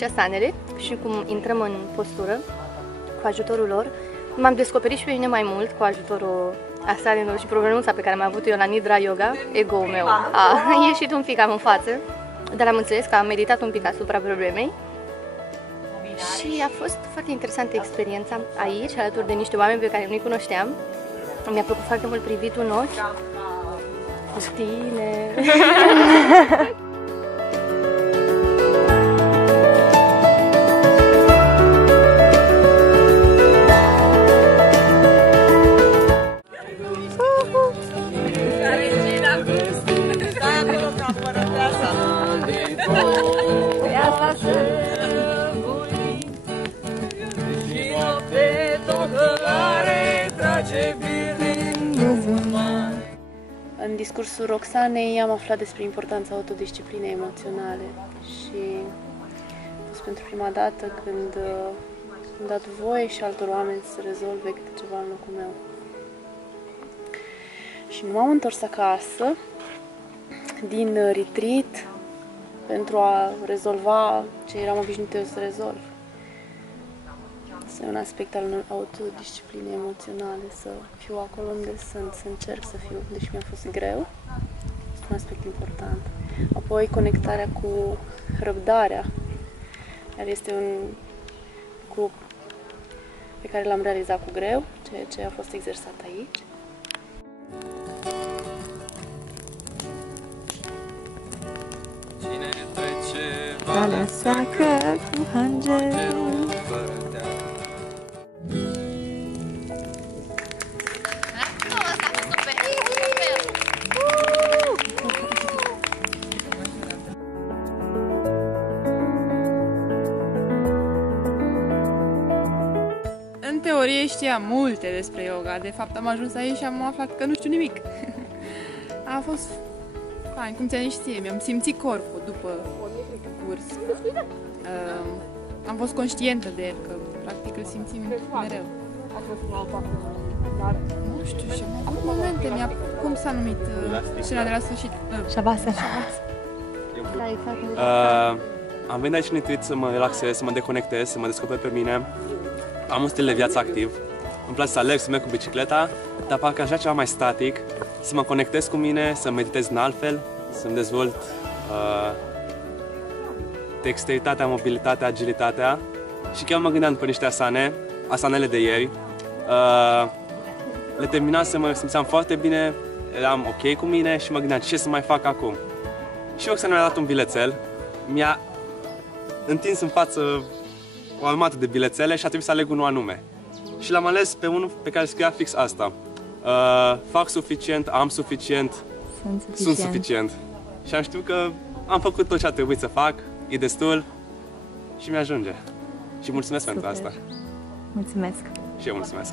aici asanele și cum intrăm în postură cu ajutorul lor, m-am descoperit și pe mine mai mult cu ajutorul asanelor și problemuța pe care am avut eu la Nidra Yoga. Ego-ul meu a ieșit un pic cam în față, dar am înțeles că am meditat un pic asupra problemei și a fost foarte interesantă experiența aici, alături de niște oameni pe care nu-i cunoșteam. Mi-a plăcut foarte mult privitul în ochi cu tine. În discursul Roxanei am aflat despre importanța autodisciplinei emoționale și a fost pentru prima dată când am dat voie și altor oameni să rezolve câte ceva în locul meu. Și nu m-am întors acasă din retreat pentru a rezolva ce eram obișnuită eu să rezolv. Este un aspect al autodisciplinei emoționale, să fiu acolo unde sunt, să încerc să fiu, deși mi-a fost greu. Este un aspect important. Apoi conectarea cu răbdarea, care este un lucru pe care l-am realizat cu greu, ceea ce a fost exersat aici. Cine trece Valea seacă cu înger. În teorie știam multe despre yoga, de fapt am ajuns aici și am aflat că nu știu nimic. A fost fain, cum ți-am zis ție, mi-am simțit corpul după curs. Am fost conștientă de el, că practic îl simțim mereu. Nu știu, și am avut momente, cum s-a numit scena de la sfârșit? Shavasana. Am venit aici în retreat să mă relaxez, să mă deconectez, să mă descoper pe mine. Am un stil de viață activ. Îmi place să alerg, să merg cu bicicleta, dar parcă aș vrea ceva mai static, să mă conectez cu mine, să meditez în altfel, să-mi dezvolt dexteritatea, mobilitatea, agilitatea. Și chiar mă gândeam după niște asanele de ieri. Le terminasem, mă simțeam foarte bine, eram ok cu mine și mă gândeam ce să mai fac acum. Și Roxana mi-a dat un bilețel, mi-a întins în față o armată de bilețele și a trebuit să aleg unul anume. Și l-am ales pe unul pe care scria fix asta. Fac suficient, am suficient, sunt suficient. Și am știut că am făcut tot ce a trebuit să fac, e destul și mi-ajunge. Și mulțumesc pentru asta. Mulțumesc. Și eu mulțumesc.